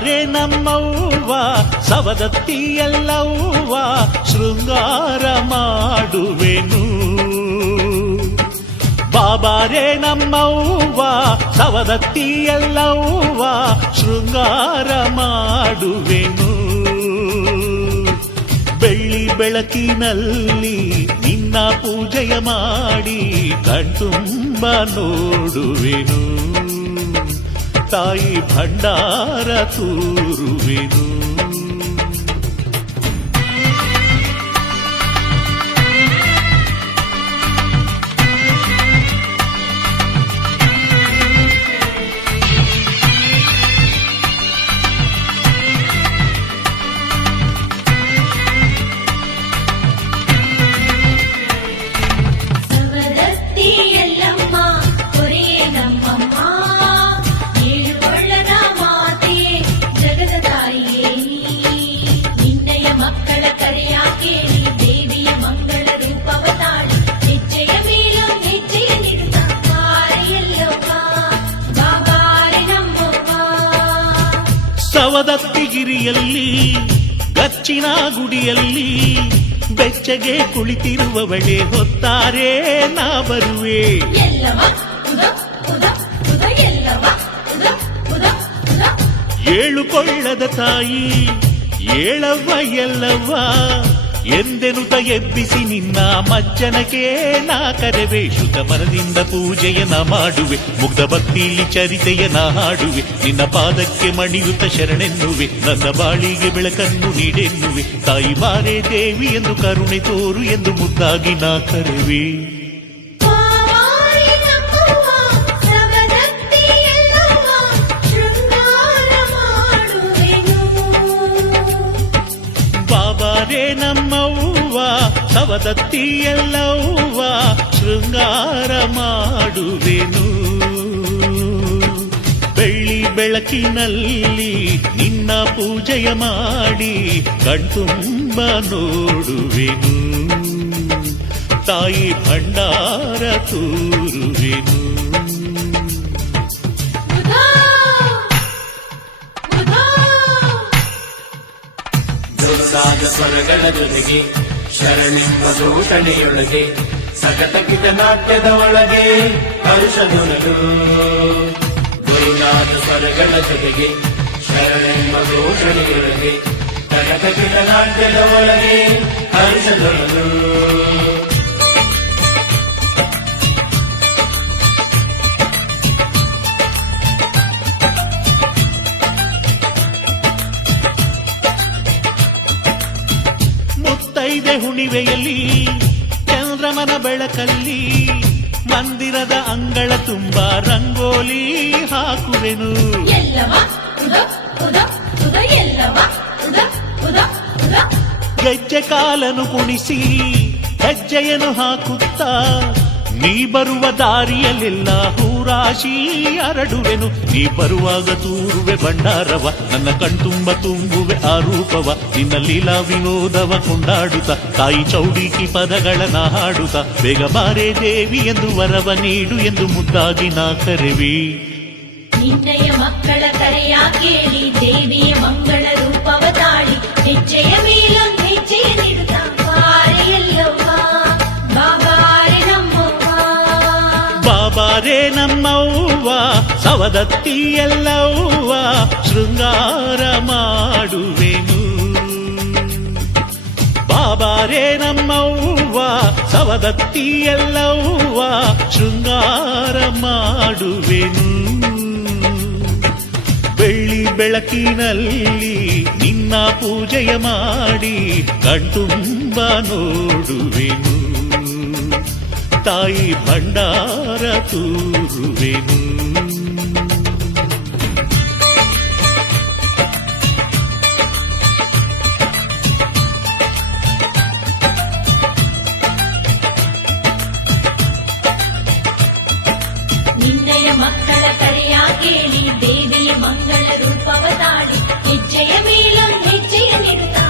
ಬಾಬಾರೆ ನಮ್ಮವ್ವ ಸವದತ್ತಿ ಎಲ್ಲವ್ವ ಶೃಂಗಾರ ಮಾಡುವೆನು. ಬಾಬಾರೆ ನಮ್ಮವ್ವ ಸವದತ್ತಿ ಎಲ್ಲವ್ವ ಶೃಂಗಾರ ಮಾಡುವೆನು. ಬೆಳ್ಳಿ ಬೆಳಕಿನಲ್ಲಿ ನಿನ್ನ ಪೂಜೆಯ ಮಾಡಿ ಕಣ್ತುಂಬ ನೋಡುವೆನು. ತಾಯಿ ಭಂಡಾರ ತೂರುವೆನು. ಸವದತ್ತಿಗಿರಿಯಲ್ಲಿ ಗಚ್ಚಿನ ಗುಡಿಯಲ್ಲಿ ಬೆಚ್ಚಗೆ ಕುಳಿತಿರುವವಳೆ ಹೊತ್ತಾರೆ ನಾ ಬರುವೆ. ಏಳುಕೊಳ್ಳದ ತಾಯಿ ಏಳವ್ವ ಎಲ್ಲವ್ವ ಎಂದೆನುತ ಎಬ್ಬಿಸಿ ನಿನ್ನ ಮಜ್ಜನಕ್ಕೆ ನಾ ಕರೆವೆ. ಶುದ್ಧ ಮನದಿಂದ ಪೂಜೆಯನ ಮಾಡುವೆ, ಮುಗ್ಧ ಭಕ್ತಿಲಿ ಚರಿತೆಯನ ಹಾಡುವೆ. ನಿನ್ನ ಪಾದಕ್ಕೆ ಮಣಿಯುತ್ತ ಶರಣೆನ್ನುವೆ, ನನ್ನ ಬಾಳಿಗೆ ಬೆಳಕನ್ನು ನೀಡೆನ್ನುವೆ. ತಾಯಿ ಬಾರೆ ದೇವಿ ಎಂದು ಕರುಣೆ ತೋರು ಎಂದು ಮುದ್ದಾಗಿ ನಾ ಕರೆವೆ. ಬಾಬಾರೆ ನಮ್ಮವ್ವ ಸವದತ್ತಿ ಎಲ್ಲವ್ವ ಶೃಂಗಾರ ಮಾಡುವೆನು. ಬೆಳ್ಳಿ ಬೆಳಕಿನಲ್ಲಿ ನಿನ್ನ ಪೂಜೆಯ ಮಾಡಿ ಕಣ್ತುಂಬ ನೋಡುವೆನು. ತಾಯಿ ಭಂಡಾರ ತೂರುವೆನು. ಸ್ವರಗಳ ಜೊತೆಗೆ ಶರಣಿಂಬ ಘೋಷಣೆಯೊಳಗೆ ಸಗಟ ನಾಟ್ಯದ ಒಳಗೆ ಹರ್ಷಧುನಲು. ಗುರುನಾಥ ಸ್ವರಗಳ ಜೊತೆಗೆ ಶರಣಿಂಬ ಘೋಷಣೆಯೊಳಗೆ ಸಗಟ ನಾಟ್ಯದ ಒಳಗೆ ಹರ್ಷಧುನಲು. ಮುತ್ತೈದೆ ಹುಣಿವೆಯಲ್ಲಿ ಚಂದ್ರಮನ ಬೆಳಕಲ್ಲಿ ಮಂದಿರದ ಅಂಗಳ ತುಂಬ ರಂಗೋಲಿ ಹಾಕುವೆನು. ಗೆಜ್ಜೆ ಕಾಲನು ಕುಣಿಸಿ ಹೆಜ್ಜೆಯನ್ನು ಹಾಕುತ್ತಾ ನೀ ಬರುವ ದಾರಿಯಲ್ಲೆಲ್ಲ ಹೂರಾಶಿ ಹರಡುವೆನು. ನೀ ಬರುವಾಗ ತೂರುವೆ ಭಂಡಾರವ, ನನ್ನ ಕಣ್ತುಂಬ ತುಂಬುವೆ ಆರೂಪವ. ನಿನ್ನ ಲೀಲಾ ವಿನೋದವ ಕೊಂಡಾಡುತ್ತ ತಾಯಿ ಚೌಡಿಕಿ ಪದಗಳನ್ನ ಹಾಡುತ್ತ ಬೇಗ ಬಾರೆ ದೇವಿ ಎಂದು ವರವ ನೀಡು ಎಂದು ಮುದ್ದಾಗಿ ನಾ ಕರೆವಿ. ನಿನ್ನಯ ಮಕ್ಕಳ ಕರೆಯ ಕೇಳಿ ದೇವಿಯ ಮಂಗಳ ರೂಪವ ತಾಳಿ ಹೆಜ್ಜೆಯ ಮೇಲೊಂದು ಹೆಜ್ಜೆಯ ನೀಡುತ್ತ ಬಾರೆಯಲ್ಲವ್ವ ಬಾಬಾರೆ ನಮ್ಮವ್ವ. ಬಾಬಾರೆ ನಮ್ಮವ್ವ ಸವದತ್ತಿ ಎಲ್ಲವ್ವ ಶೃಂಗಾರ ಮಾಡುವೆನು. ಬಾಬಾರೆ ನಮ್ಮವ್ವ ಸವದತ್ತಿ ಎಲ್ಲವ್ವ ಶೃಂಗಾರ ಮಾಡುವೆನು. ಬೆಳ್ಳಿ ಬೆಳಕಿನಲ್ಲಿ ನಿನ್ನ ಪೂಜೆಯ ಮಾಡಿ ಕಣ್ತುಂಬ ನೋಡುವೆನು. ತಾಯಿ ಭಂಡಾರ ತೂರುವೆನು. ನಿನ್ನಯ ಮಕ್ಕಳ ಕರೆಯ ಕೇಳಿ ದೇವಿಯ ಮಂಗಳ ರೂಪವ ತಾಳಿ ಹೆಜ್ಜೆಯ ಮೇಲೊಂದು ಹೆಜ್ಜೆಯ ನಿಡುತ್ತಾ